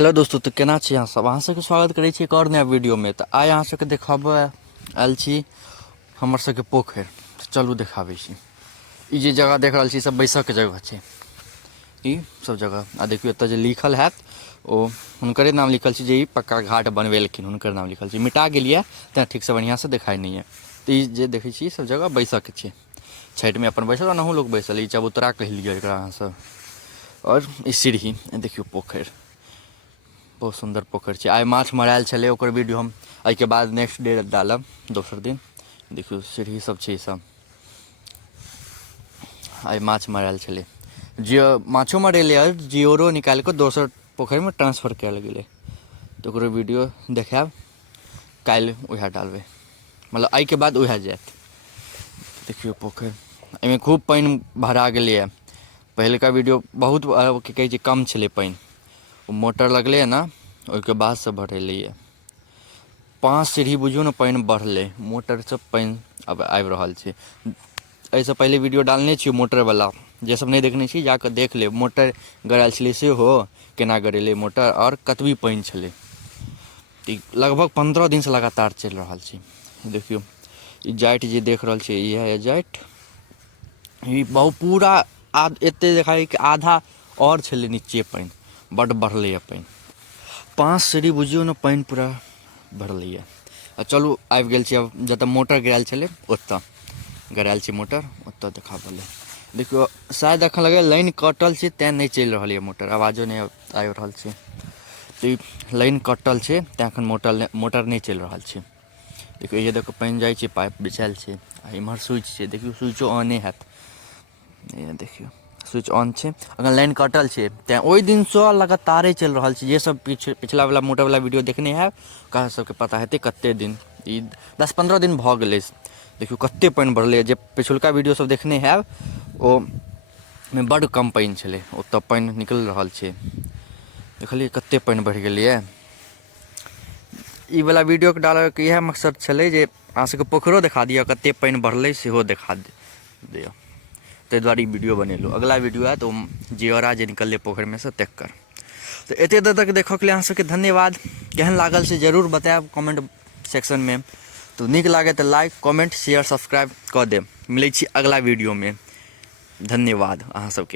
Hello दोस्तों, तो केना छी अहाँ सब। अहाँ सबके स्वागत करै छी एक और नया वीडियो में। तो आइ अहाँ सबके देखाबऽ आयल छी हमर सबके पोखरि। चलू देखाबै छी। ई जे जगह देख रहल छी सब बैसक जगह छै। ई सब जगह आ देखियो एतऽ जे लिखल हैत ओ हुनकरे नाम लिखल छै, जे ई पक्का घाट बनवेलखिन हुनकर नाम लिखल छै। मिटा गेलिए तेँ ठीकसँ बढ़िआँसँ देखाइ नहि यऽ। तऽ ई जे देखै छी सब जगह बैसक छै। छठिमे अपन बैसल ओनाहु लोक बैसल, ई चबूतरा कहि लिअ एकरा अहाँसब। और ई सीढ़ी देखियो पोखरि, बहुत सुंदर पोखरि छै। आइ माछ मरायल छलै, ओकर वीडियो हम एहिके बाद नेक्स्ट डे डालब, दोसर दिन। देखियौ सीढ़ी सब छै। ई सब आइ माछ मरायल छलै, जे माछो मरेलै और जिओरो निकालि कऽ दोसर पोखरिमे ट्रांसफर कयल गेलै। तऽ ओकरो वीडियो देखायब, काल्हि वएह डालबै, मतलब एहिके बाद वएह जायत। देखियौ पोखरि, एहिमे खूब पानि भरा गेलैए। पहिलका वीडियो बहुत की कहै छै कम छलै पानि। ओ मोटर लगलैए ने, ओहिके बादसँ बढ़ेलैए। 5 सीढ़ी बुझियौ ने पानि बढ़लै, मोटरसँ पानि अब आबि रहल छै। एहिसँ पहिले वीडियो डालने छियै मोटरवला, जे सब नहि देखने छी जाकऽ देख लेब। मोटर गड़ायल छलै सेहो, केना गड़ेलै मोटर और कतबी पानि छलै। लगभग 15 दिनसँ लगातार चलि रहल छै। देखियौ ई जाइट जे देख रहल छियै, इएह यऽ जाइट। ई बहुत पूरा एते देखाइ कि आधा और छलै नीचे पानि, बड्ड बढ़लैए पानि। 5 सीढ़ी बुझियौ ने पानि पूरा भरलैए। आ चलू आबि गेल छी अब जतऽ मोटर गिरायल छलै, ओतऽ गड़ायल छै मोटर, ओतऽ देखाबऽ लेल। देखियौ शायद एखन लगैए लाइन कटल छै तेँ नहि चलि रहल यऽ मोटर, आवाजो नहि आबि रहल छै। तऽ ई लाइन कटल छै तेँ एखन मोटर नहि चलि रहल छै। देखियौ ये देखियौ पानि जाइ छै, पाइप बिछायल छै। आ इम्हर स्विच छै, देखियौ स्विचो ऑने हैत। देखियौ स्विच ऑन छै, अगर लाइन कटल छै तेँ ओहि दिनसँ लगातारे चलि रहल छै। जे सब पिछलावला मोटरवला वीडियो देखने हैब ओकरा सबके पता हेतै कतेक दिन, ई 10-15 दिन भऽ गेलै। देखियौ कतेक पानि बढ़लै। जे पिछुलका वीडियो सब देखने हैब ओमे बड्ड कम पानि छलै, ओतऽ पानि निकलि रहल छै। देखलियै कतेक पानि बढ़ि गेलैए। ई वला वीडियोके डालैके इएह मकसद छलै जे अहाँ सबके पोखरिओ देखा दिअ, कतेक पानि बढ़लै सेहो देखा दिअ। ताहि दुआरे ई वीडियो बनेलहुँ। अगिला वीडियो आयत ओ जिओरा जे निकललै पोखरिमे से तकर। तऽ एतेक देर तक देखऽके लिए अहाँ सबके धन्यवाद। केहन लागल से जरूर बतायब कमेंट सेक्शनमे। तऽ नीक लागै तऽ लाइक कमेंट शेयर सब्सक्राइब कऽ देब। मिलै छी अगिला वीडियोमे। धन्यवाद अहाँ सबके।